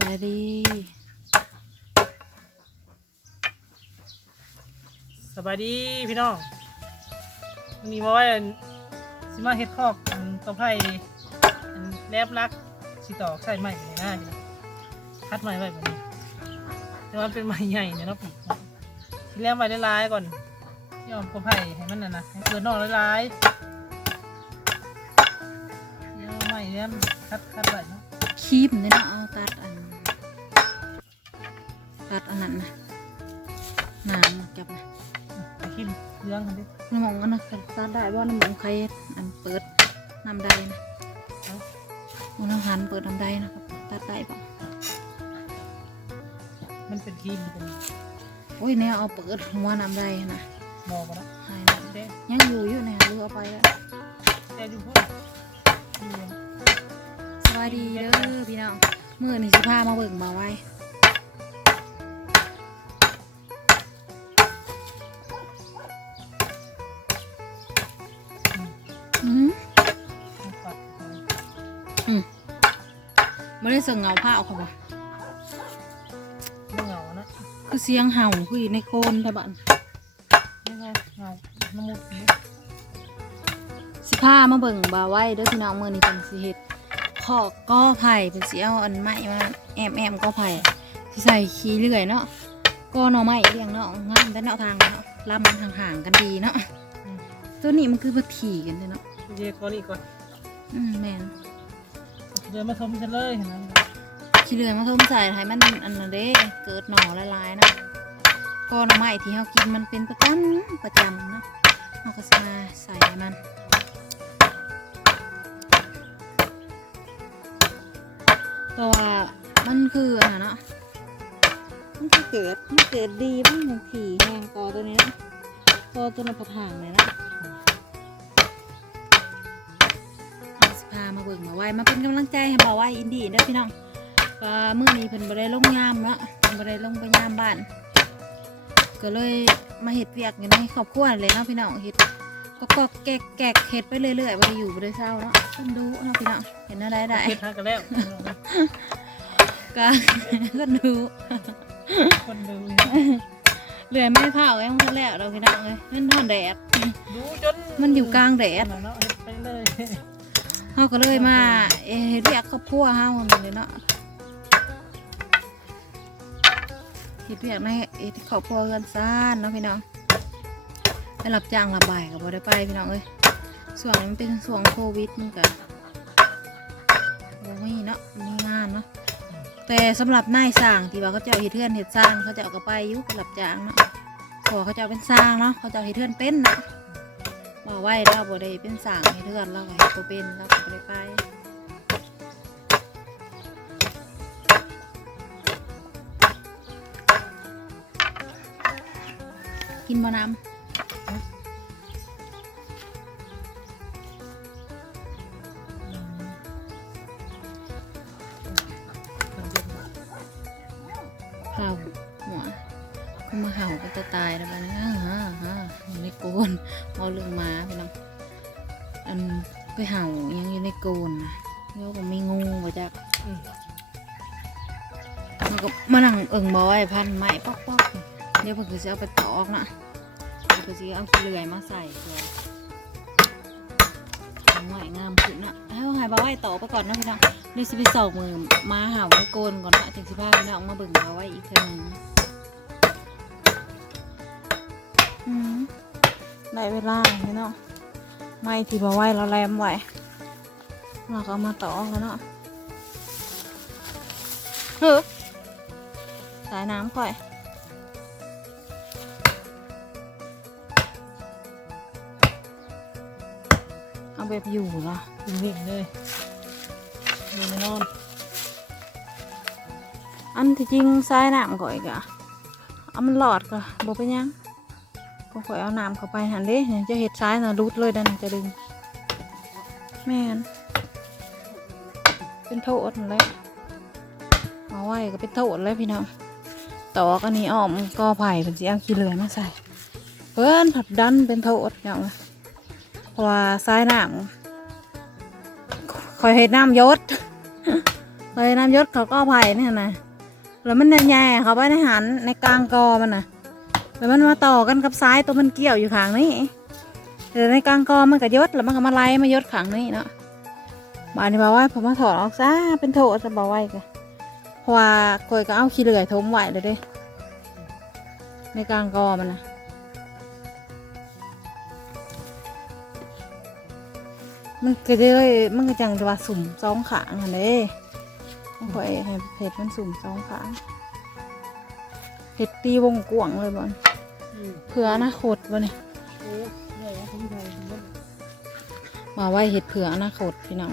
บายดีสบายดีพี่น้องวันนี้มาไว้อันสิมาเฮ็ดคอกอันต่อไผ่อันแลบลักสิต่อใส่ใหม่ในหน้านี่คัดใหม่ไว้แบบนี้แต่ว่าเป็นใหม่ใหญ่เนี่ยเนาะพี่ทีแรกใหม่ลายๆก่อนยอมต่อไผ่ให้มันน่ะนะให้เกิดนอกลายๆเดี๋ยวใหม่เนี่ยคัดคัดไว้เนาะคีบเนี่ยเนาะเอาตัดอัน ตัดอันนั้นนะน้ำจับนะไปคิมเรื่องกันดิน้ำมองอันนะตัดได้บ่น้ำมองใครอันเปิดน้ำได้นะเอาน้ำหันเปิดน้ำได้นะครับตัดได้บ่มันเป็นคิมเป็นโอ้ยเนี่ยเอาเปิดหัวน้ำได้นะมองกันนะหายแล้วเด้ยังอยู่อยู่เนี่ยลือเอาไปแล้วแต่อยู่พุ่นอยู่สวัสดีเด้อพี่น้องมื่อนี้สิพามาเบิ่งมาไว้ ได้เส่งเงาผ้าเอาเขาบ่ไม่เหงานะคือเสียงเห่าคือในโคนแต่บันไม่เหงาเหงาน้ำมูกสิพามาเบิ่งบาไว้เด้อพี่น้องมื่อนี้เป็นสิเฮ็ดขอกก้อไผ่เป็นสิเอาอันไม้มาแอมแอมก้อไผ่สิใส่ขี้เลื่อยเนาะก้อหน่อไม้เลี้ยงเนาะงามแต่เนาะทางเนาะลำมันห่างๆกันดีเนาะตัวนี้มันคือบ่ถี่กันเด้อเนาะเรียกก่อนอีกก่อนอืมแม่น เดินมาทมกันเลยเห็นไหมขี้เลื่อยมาทมใส่ให้มันอันนั้นเด้เกิดหน่อละลายเนะก้อน่อไม้ที่เฮากินมันเป็นประจำประจำนะเฮาก็มาใส่มันเพราะว่ามันคืออันะเนาะมันจะเกิดมันเกิดดีบ้างอย่างถี่แหงกอตัวนี้เนะกอตัวนั้นพอทางเลยนะ เบิ่งมาไว้มาเป็นกำลังใจให้บ่าวไว้อินดี้เด้อพี่น้องก็มื้อนี้เพิ่นบ่ได้ลงยามเนาะเพิ่นบ่ได้ลงไปยามบ้าน ก็เลยมาเฮ็ดเวียกอยู่ในครอบครัวนั่นเลยเนาะพี่น้องเฮ็ดก็ก็แกกแกกเฮ็ดไปเรื่อยๆบ่ได้อยู่บ่ได้เศร้าเนาะเพิ่นดูเนาะพี่น้องเห็นอะไรได้เฮ็ดทางกันแล้วก็ก็ดูคนดูเหลือยไม่เผาเองมันก็แล้วเราพี่น้องเลยมันทอนแดดดูจนมันอยู่กลางแดดเนาะเฮ็ดไปเลย เขาก็เลยมาเออเรียกครอบครัวเฮามันเลยเนาะเฮ็ดเรียกในเอ็ดครอบครัวกันซ่านเนาะพี่น้องไปรับจ้างรับบ่ายก็บ่ได้ไปพี่น้องเอ้ยส่วนนี้มันเป็นส่วงโควิดมันก็บ่มีเนาะมีงานเนาะแต่สำหรับนายสร้างที่ว่าเขาเจ้าเฮ็ดเทือนเฮ็ดสร้างเขาเจ้าก็ไปอยู่รับจ้างเนาะขอเขาเจ้าเป็นสร้างเนาะเขาเจ้าเฮ็ดเทือนเป็นเนาะ มาไหว้เราบ่ได้เป็นสางให้เทือนเราให้ตัวเป็นเราก็บ่ได้ไปกินบ่น้ำ ไปเห่ายังอยู่ในโกนนะแล้วก็ไม่งูว่าจักมันก็มานั่งเอิ่งบอยพันไม้ป๊อกป๊อกเดี๋ยวเพิ่นก็จะเอาไปตอกนะเดี๋ยวเพิ่นจะเอาขี้เลื่อยมาใส่เพื่อทำไม้งามขึ้นนะให้เอาหายบอยต่อไปก่อนนะพี่น้องเดี๋ยวสิไปสอกมือมาเห่าให้โกนก่อนนะจังสิพาพี่น้องมาเบิ่งเอาไว้อีกเทีนึงอืมได้เวลาพี่น้อง ไม่ที่มาไว้เราแรมไว้เราก็เอามาต่อกันเนาะเฮ้อสายน้ำก่อยเอาแบบอยู่เหรอนิ่งๆเลยมีแน่นอนอันที่จริงซ้ายน้ำก่อยกะเอามันหลอดกะบ่เป็นหยัง ก็ข่อยเอาน้ำเข้าไปหันเด้เนี่ยจะเห็ดซ้ายนะรุดเลยดันจะดึง แม่นเป็นโทษนั่นแหละเอาไว้ก็เป็นโทษเลยพี่น้องตอกอันนี้อ้อมก็ไผ่เป็นสีเอาขี้เหลือยมาใส่ เพิ่นผัดดันเป็นโทษอย่างเพราะว่าซ้ายน้ำคอยเห็ดน้ำยศคเคยน้ำยศเขาก็ไผ่เนี่ยนะแล้วมันใหญ่เขาไปในหันในกลางกอมันนะ แล้วมันมาต่อกันกับซ้ายตัวมันเกี่ยวอยู่ขางนี้เดี๋ยวในกลางกอมันก็ยศแล้วมันก็มาไล่มายศขางนี้เนาะบานนี้บอกว่าผมมาถอดออกซะเป็นโถจะบอกไว้กันเพราะว่าคอยก็เอาขี้เหลื่อยทมไหวเลยด้วยในกลางกอมันนะมันก็จะเลยมันก็จังจะว่าสุ่มสองขางอันเด้มันก็ให้เห็ดมันสุ่มสองขางเห็ดตีวงกวางเลยบอล เผื่ออนาคตวะนี่ยใหญ่เขาไม่ได้เงินมาไว้เห็ดเผื่ออนาคตพี่น้อง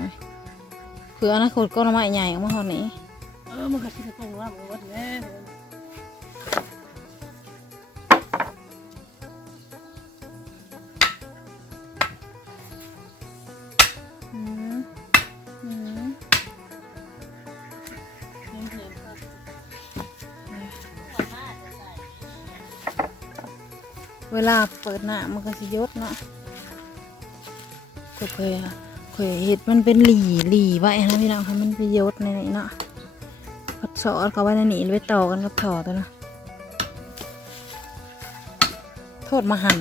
เผื่ออนาคตก็น้ำไม้ใหญ่ออกมาหอนี้เออมันก็สิตรงว่ามันวัดแน่อื เวลาเปิดหน้ามันก็สิยศเนาะก็เคยอะเคยเห็ดมันเป็นหลีหลีไว้นะพี่น้องค่ะมันไปยศในนี้เนาะพัดสอดเขาไว้ในนี้ไว้ต่อกันกับถอตัวนะโทษมาหัน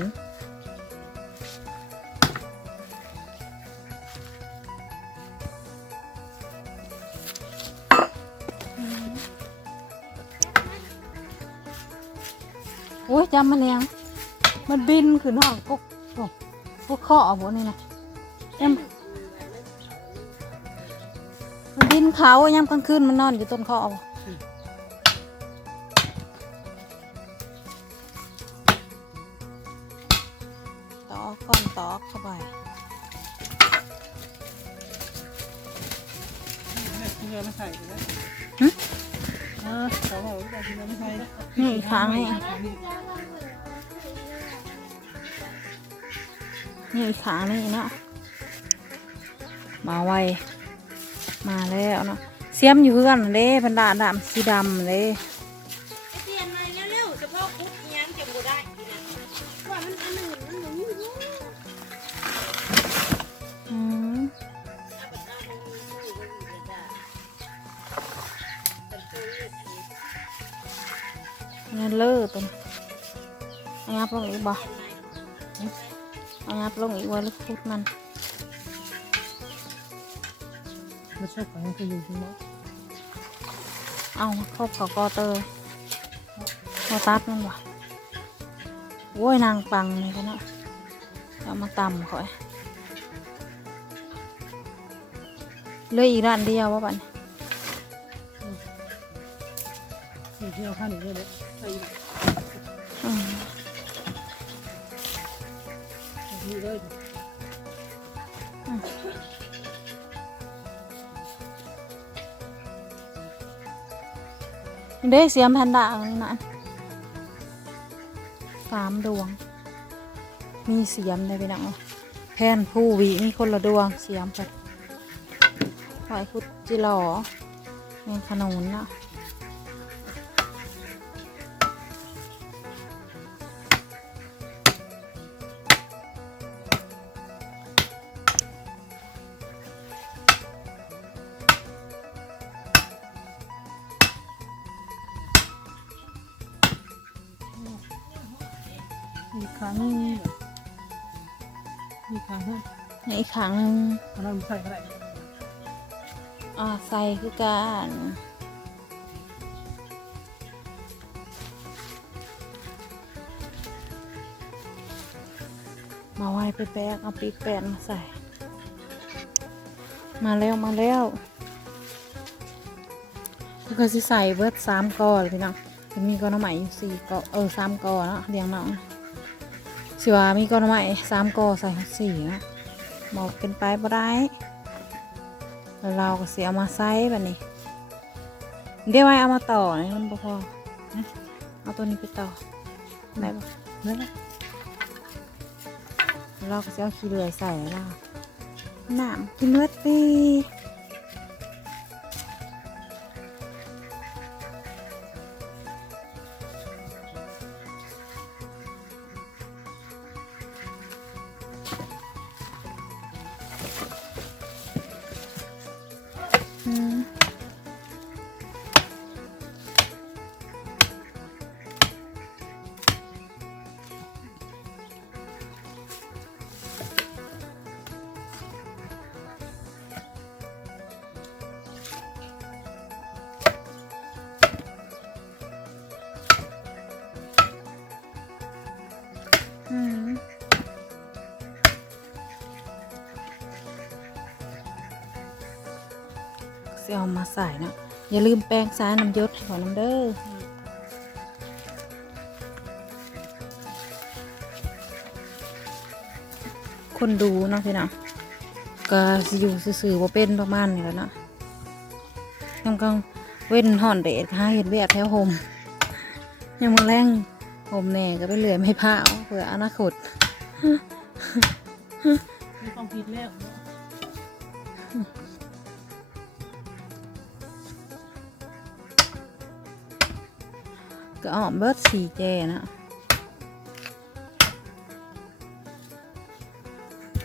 โอ้ยจำมันยัง มันบินขึ้นห้องกุ๊กโอ้กุ๊กข้อเอาหัวนี่นะยังมันบินเขายามกลางคืนมันนอนอยู่ต้นข้อเอาตอกก่อนตอกเข้าไปเงินมาใส่เลยนะหึเออเขาบอกว่าเงินมาใส่นี่อีกครั้งนี่ นี่อีกครั้งนี่เนาะมาไวมาแล้วเนาะเสียมอยู่เพื่อนเด้บรรดาดำสีดำเลยเปลี่ยนมาเร็วๆเฉพาะคุกยังจะบ่ได้นะว่ามันอันหนึ่งมันหนูอยู่อืมนี่เลิศตัวนี้เอางับลงอีกบ่ เอางับลงอีกว่าลูกพุดมันไม่ใช่ของยังคืออยู่ที่มั้งเอาครบเขากอเตยพอตัดมันบ่โว้ยนางปังนี่กันเนาะเอามาตำเขาไอ้เหลยอีกด้านเดียวว่าบัดนอยู่ที่เอาข้าวหนึ่งเลยใส่ีเลยเด้เสียมแพนด้าอันนี้นะสามดวง มีเสียมได้ไปหนังแพนผู้วีมีคนละดวงเสียมไปหอยคุดจิหลอแมงขนุนนะ ครั้งนี้มีครั้งนึงในอีกครั้งหนึ่งอันนั้นใส่ก็ได้อ่าใส่คือการมาไว้ไปแปกเอาปีกแปนมาใส่ มาแล้วมาแล้วแล้วก็สิใส่เบิดสามกอเลยพี่น้องจะมีก้อนน้ำใหม่อยู่สี่กอเออสามกอเนาะเรียงน้อง สิว่ามีก้อนน้ำใหม่สามกอใส่สี่นะบอกเป็นไปบ่ได้เราก็เสียมาไซส์แบบนี้ เดี๋ยวไว้เอามาต่อนี่มันบ่พอเอาตัวนี้ไปต่อได้ปะนั่นแล้วเราก็จะเอาขี้เลื่อยใส่แล้วน้ำกินเมื่อปี เอามาใส่เนาะอย่าลืมแป้งซ้าน้ำยศให้ขอน้ำเด้อคนดูเนาะพี่น้องก็อยู่ซื่อๆว่าเป็นประมาณนี้แล้วเนาะยังกังเว้นห่อนเดดหาเห็ดเวียดแถวโฮมยังมาแรงโฮมแน่ก็ไปเหลือไม่ผ้าเผื่ออนาคตมีความผิดแล้ว ก็ออมเบิร์ดสีแจนะ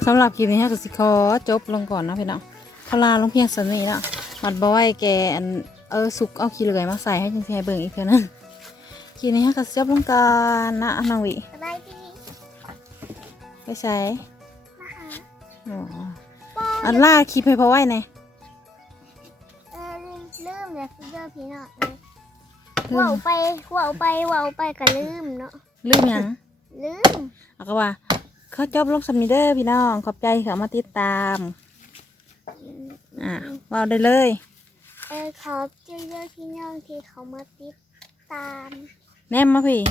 สำหรับคลิปนี้ก็สิขอจบลงก่อนนะพี่น้องเขาลาลงเพียงสันนี้นะมัดบอยแกอันเออสุกเอาขี้เหลือยมาใส่ให้จังสิให้เบิ่งอีกเท่านั้นคลิปนี้ก็สิจบลงก่อนนะน้องวิสบายดีไปใส่นะคะอ๋อป้ออันล่าคลิปให้พอไว้หน่อยเออลืมลืมเลยคือเรื่องพี่เนาะ เลยว่าวไปว่าวไปว่าวไปก็ลืมเนาะลืมหยังลืมเอาก็ว่า เขาจบลงสมิเดอร์พี่น้อง ขอบใจที่เขามาติดตาม อะเว่าได้เลย เออขอบใจเรื่องพี่น้องที่เขามาติดตาม แนมมาพี่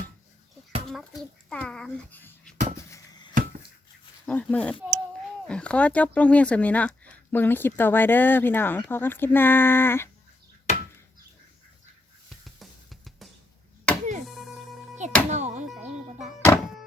ที่เขามาติดตาม โอ้ยมืดอะขอจบลงเพียงสำนี้เนาะเบิ่งในคลิปต่อไปเด้อพี่น้องพอกันคลิปหน้า